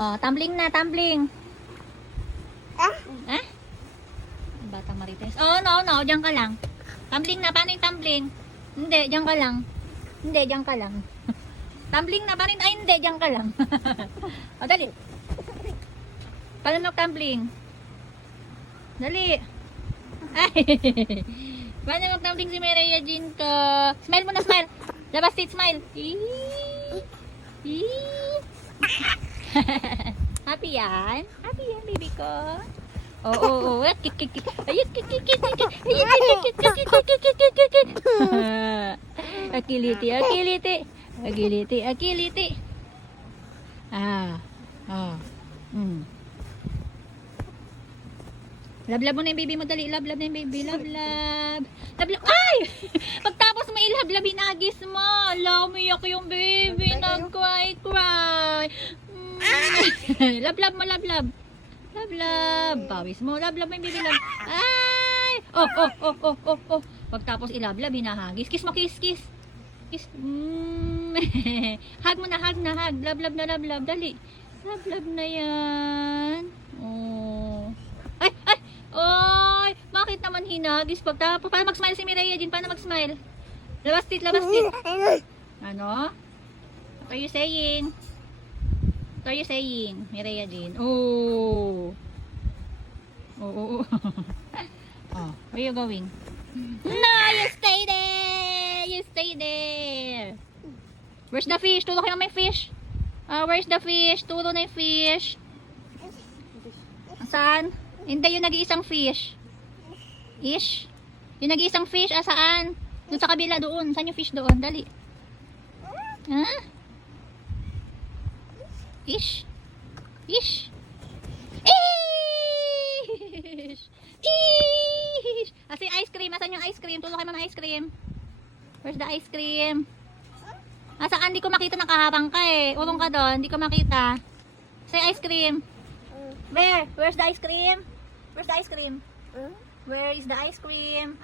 Oh, tumbling na, tumbling. Ah? Batang Marites. Oh, no, diyan ka lang. Tumbling na, paano yung tumbling? Hindi, diyan ka lang. Hindi, diyan ka lang. Tumbling na, paano? Ay, hindi, diyan ka lang. O, dali. Paano mag-tumbling? Dali. Ay. Paano mag-tumbling si Mireya Jean ko? Smile mo na, smile. Labas tit, smile. Happy yan? Happy yan, baby ko? Oo. Akiliti. Lablab mo na yung baby mo, dali. Lablab na yung baby. Lablab. Ay! Pagtapos may ilablab, hinagis mo. Umiyak yung baby. Nag-cry. Lablab mo, lablab. Pawis mo. Lablab mo yung baby. Ay! Oh. Pagtapos ilablab, hinahagis. Kiss mo, kiss. Kiss. Hug mo na, hug. Lablab na, lablab. Dali. Lablab na yan. Oh. Ay, bakit naman hinagis pagtapos? Paano mag-smile si Mireya Jean? Paano mag-smile? Labas tit. Ano? What are you saying? Mireya Jean? Oh, where you going? No, you stay there. Where's the fish? Tulog kayo may fish. Where's the fish? Tulog na yung fish. Saan? Hindi, yung nag-iisang fish. Yung nag-iisang fish, saan? Doon sa kabila, doon. Saan yung fish doon? Dali. Ha? Fish. Kasi ice cream. Asan yung ice cream? Tulog kayo ng ice cream. Where's the ice cream? Saan? Hindi ko makita, nakahabang ka eh. Ulong ka doon. Hindi ko makita. Say ice cream. Where? Where's the ice cream? Where is the ice cream?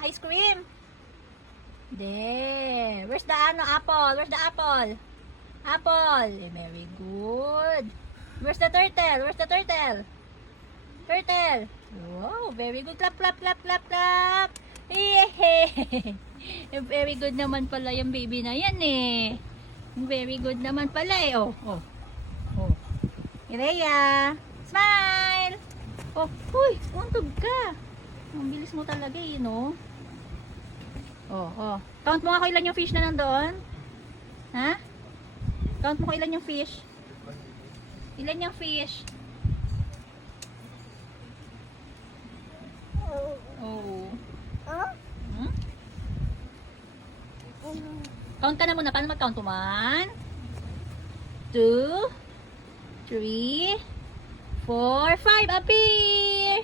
There. Where's the apple? Apple. Very good. Where's the turtle? Wow, very good. Clap. Very good naman pala yung baby na yan eh. Very good naman pala eh. Oh. Mireya, smile. Uy, untog ka. Ang bilis mo talaga eh, no? Count mo nga kung ilan yung fish na nandoon. Ha? Count mo kung ilan yung fish. Ilan yung fish? Count ka na muna. Paano mag-count? 1, 2, 3, 4, 5. Appear!